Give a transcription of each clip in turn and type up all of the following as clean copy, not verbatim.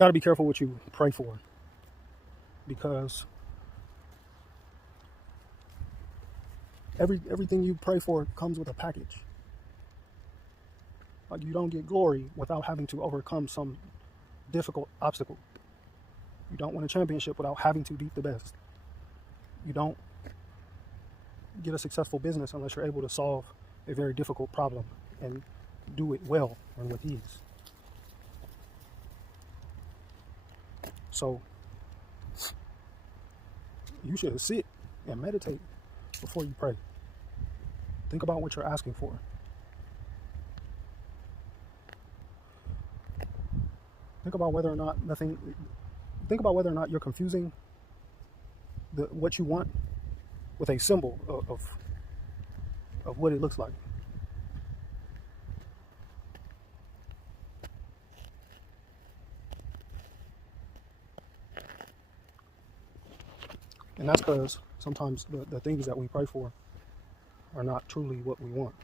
got to be careful what you pray for, because everything you pray for comes with a package. Like, you don't get glory without having to overcome some difficult obstacle. You don't win a championship without having to beat the best. You don't get a successful business unless you're able to solve a very difficult problem and do it well and with ease. So you should sit and meditate before you pray. Think about what you're asking for. Think about whether or not you're confusing what you want with a symbol of what it looks like. And that's because sometimes the things that we pray for are not truly what we want.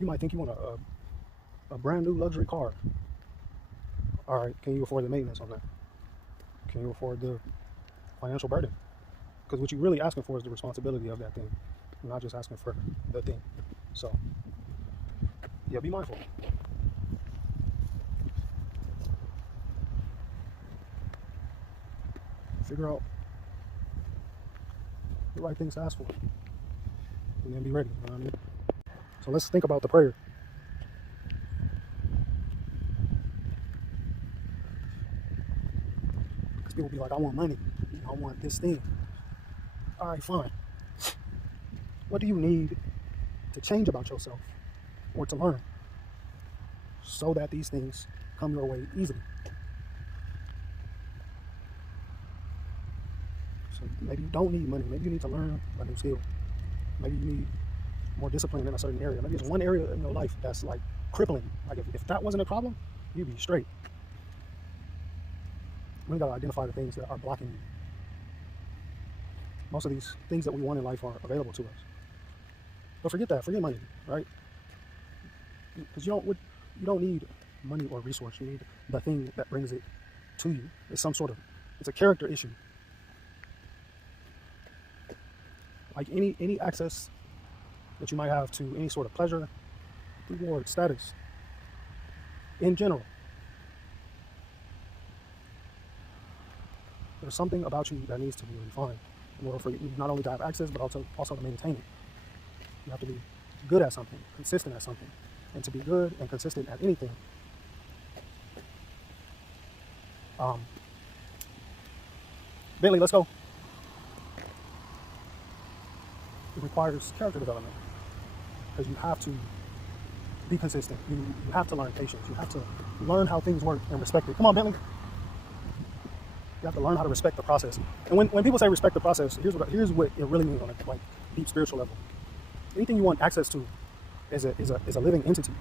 You might think you want a brand new luxury car. All right, can you afford the maintenance on that? Can you afford the financial burden? Because what you're really asking for is the responsibility of that thing. You're not just asking for the thing. So, yeah, be mindful. Figure out the right things to ask for, and then be ready. You know what I mean? So let's think about the prayer. Because people be like, I want money. I want this thing. All right, fine. What do you need to change about yourself or to learn so that these things come your way easily? So maybe you don't need money. Maybe you need to learn a new skill. Maybe you need more discipline in a certain area. Maybe it's one area in your life that's like crippling. Like if that wasn't a problem, you'd be straight. We gotta identify the things that are blocking you. Most of these things that we want in life are available to us. But forget that. Forget money, right? Because you don't need money or resource. You need the thing that brings it to you. It's a character issue. Like any access that you might have to any sort of pleasure, reward, status, in general. There's something about you that needs to be refined in order for you not only to have access, but also to maintain it. You have to be good at something, consistent at something. And to be good and consistent at anything, Bentley, let's go. It requires character development, because you have to be consistent. You have to learn patience. You have to learn how things work and respect it. Come on, Bentley. You have to learn how to respect the process. And when people say respect the process, here's what it really means on a like deep spiritual level. Anything you want access to is a living entity.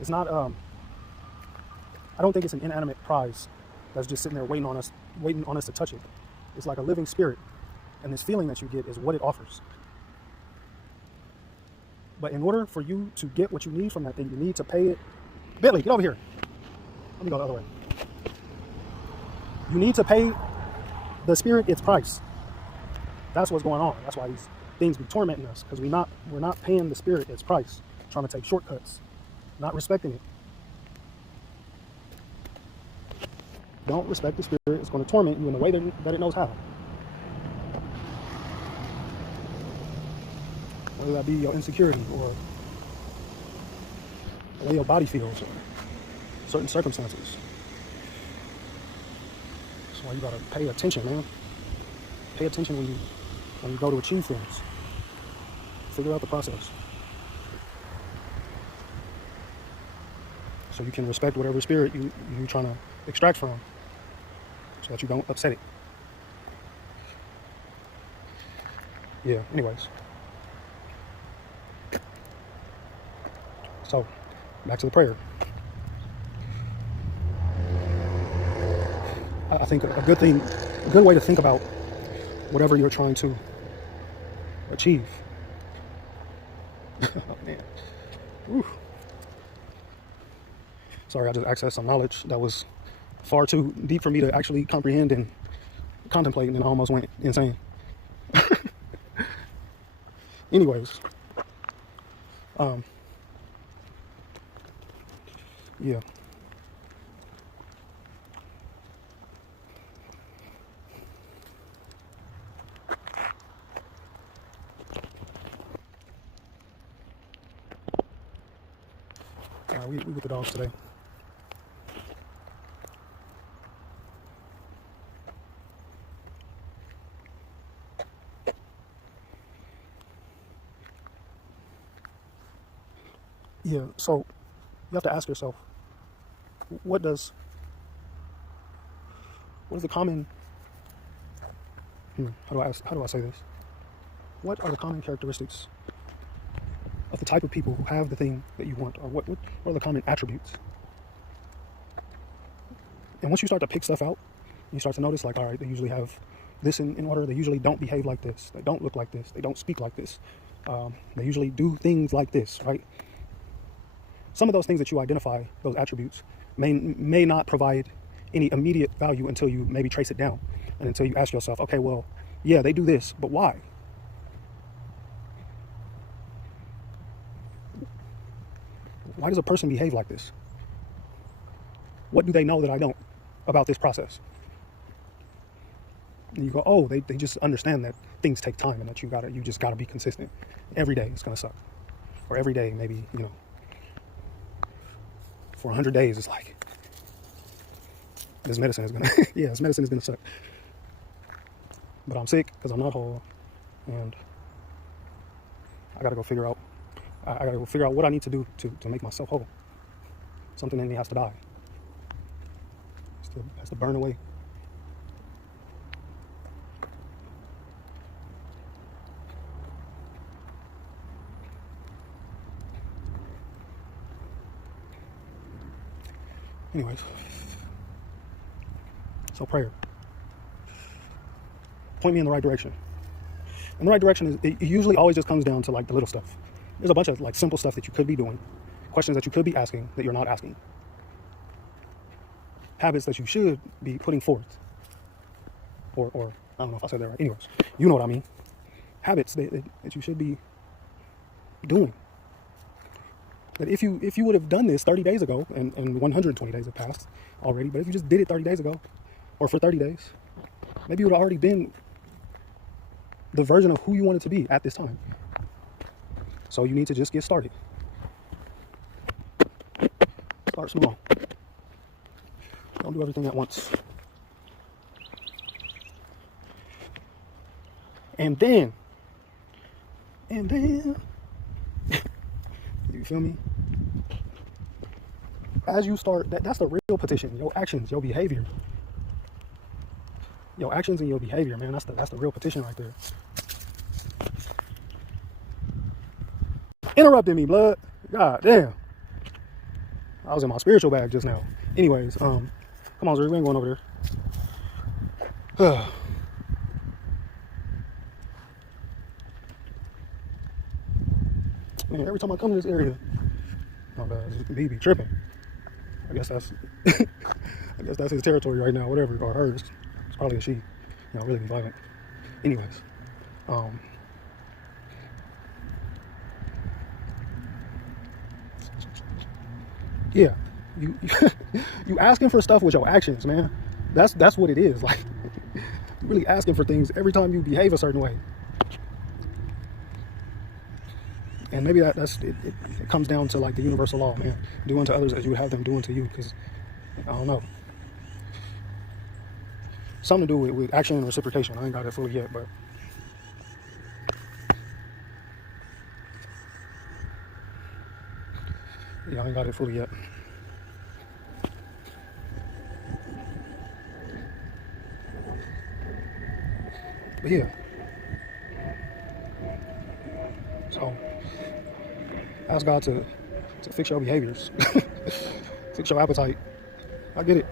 It's not I don't think it's an inanimate prize that's just sitting there waiting on us to touch it. It's like a living spirit. And this feeling that you get is what it offers. But in order for you to get what you need from that thing, you need to pay it. Bentley, get over here. Let me go the other way. You need to pay the spirit its price. That's what's going on. That's why these things be tormenting us, because we're not paying the spirit its price, trying to take shortcuts, not respecting it. Don't respect the spirit. It's going to torment you in the way that it knows how. Whether that be your insecurity or the way your body feels or certain circumstances. That's why you gotta pay attention, man. Pay attention when you go to achieve things. Figure out the process, so you can respect whatever spirit you're trying to extract from, so that you don't upset it. Yeah, anyways. So, back to the prayer. I think a good way to think about whatever you're trying to achieve. Oh, man. Whew. Sorry, I just accessed some knowledge that was far too deep for me to actually comprehend and contemplate, and then I almost went insane. Anyways, yeah. We with the dogs today. Yeah, so you have to ask yourself, what is the common, how do I say this? What are the common characteristics of the type of people who have the thing that you want, or what are the common attributes? And once you start to pick stuff out, you start to notice, like, all right, they usually have this in order. They usually don't behave like this. They don't look like this. They don't speak like this. They usually do things like this, right? Some of those things that you identify, those attributes, may not provide any immediate value until you maybe trace it down, and until you ask yourself, okay, well, yeah, they do this, but why? Why does a person behave like this? What do they know that I don't about this process? And you go, oh, they just understand that things take time and that you just gotta be consistent. Every day it's gonna suck. Or every day, maybe, for 100 days, it's like, this medicine is gonna, yeah, this medicine is gonna suck. But I'm sick because I'm not whole, and I gotta go figure out, what I need to do to make myself whole. Something in me has to die. Has to burn away. Anyways, so prayer. Point me in the right direction. And the right direction is, it usually always just comes down to like the little stuff. There's a bunch of like simple stuff that you could be doing, questions that you could be asking that you're not asking, habits that you should be putting forth, or I don't know if I said that right. Anyways, you know what I mean. Habits that you should be doing. That if you would have done this 30 days ago, and 120 days have passed already, but if you just did it 30 days ago, or for 30 days, maybe you would have already been the version of who you wanted to be at this time. So you need to just get started. Start small. Don't do everything at once. And then, you feel me? As you start, that's the real petition. Your actions, your behavior. Your actions and your behavior, man. That's the real petition right there. Interrupting me, blood. God damn. I was in my spiritual bag just now. Anyways, come on, Zuri, we ain't going over there. Man, every time I come to this area, he be tripping. I guess that's his territory right now, whatever, or hers. It's probably a she. Really violent. Anyways, yeah, you asking for stuff with your actions, man. That's what it is. Like, you're really asking for things every time you behave a certain way. And maybe it comes down to like the universal law, man. Do unto others as you would have them do unto you, because I don't know. Something to do with action and reciprocation. I ain't got it fully yet, but yeah, I ain't got it fully yet. But yeah. So ask God to fix your behaviors, fix your appetite. I get it.